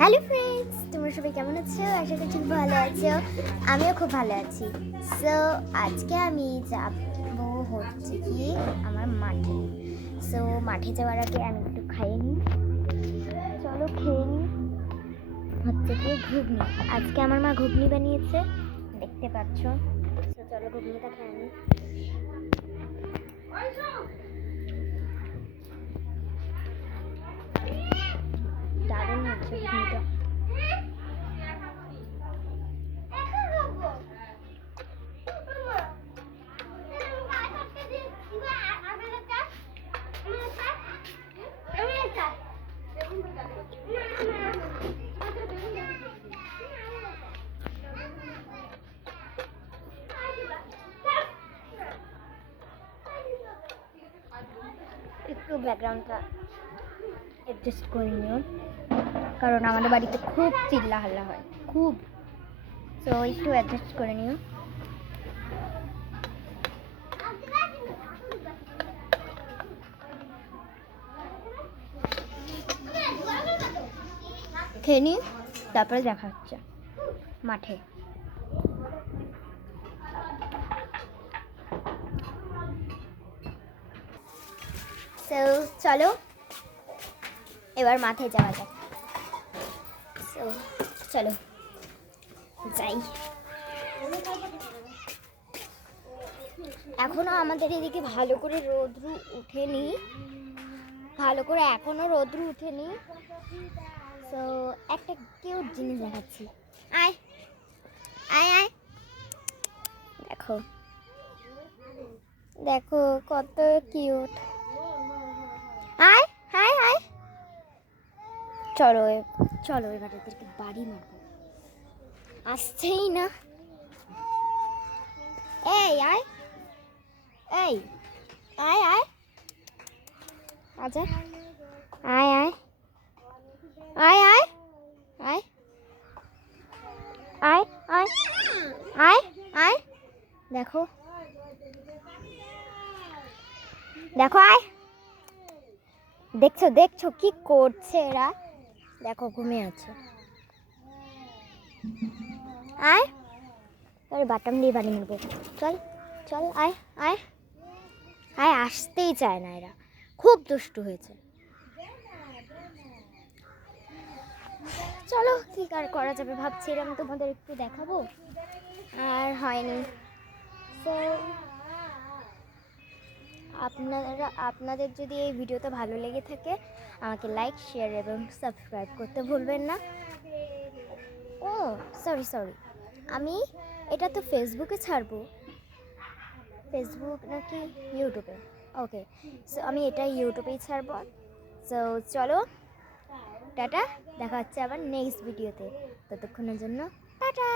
Hello friends, তোমরা সবাই কেমন আছো? আশা করছি ভালো আছো। আমিও খুব ভালো আছি। সো আজকে আমি যাবো হচ্ছে কি আমার মাঠে। সো মাঠে যাওয়ার আগে আমি একটু খাইয়ে নিই। চলো খেয়ে নিই। হচ্ছে কি ঘুগনি। আজকে আমার মা ঘুগনি বানিয়েছে, দেখতে পাচ্ছ। সো চলো ঘুগনিটা খেয়ে নিই। দারুণ হচ্ছে ঘুগনিটা। একটু ব্যাকগ্রাউন্ডটা অ্যাডজাস্ট করে নিও, কারণ আমাদের বাড়িতে খুব চিল্লা হাল্লা হয়, খুব। তো একটু অ্যাডজাস্ট করে নিও। খেয়ে নিই, তারপরে দেখা হচ্ছে মাঠে। সো চলো এবার মাঠে যাওয়া যাক। সো চলো যাই। এখনো আমাদের এদিকে ভালো করে রোদ্রু উঠেনি, এখনো রোদ্রু উঠেনি। সো একটা কিউট জিনিস দেখাচ্ছি। আয় আয় আয়, দেখো দেখো কত কিউট। আয় হায় হায়। চলো চলো এবার এদেরকে বাড়ি মারবো, আসছেই না। এই আয়, এই আয় আয়, আচ্ছা আয় আয় আয় আয় আয় আয় আয় আয় আয়, দেখো দেখো আয়। দেখছো দেখছো কি করছে এরা, দেখো ঘুমিয়ে আছে। আয়, তোর বাটাম দিয়ে বাড়ি মারবো। চল চল আয় আয় আয়, আসতেই চায় না এরা, খুব দুষ্টু হয়েছে। চলো কি আর করা যাবে, ভাবছিলাম তোমাদের একটু দেখাবো, আর হয়নি। তো আপনাদের যদি এই ভিডিওটা ভালো লেগে থাকে, আমাকে লাইক শেয়ার এবং সাবস্ক্রাইব করতে ভুলবেন না। ও সরি, আমি এটা তো ফেসবুকে ছাড়বো, ফেসবুক নাকি ইউটিউবে? ওকে, সো আমি এটা ইউটিউবেই ছাড়বো। সো চলো টাটা, দেখা হচ্ছে আবার নেক্সট ভিডিওতে। ততক্ষণের জন্য টাটা।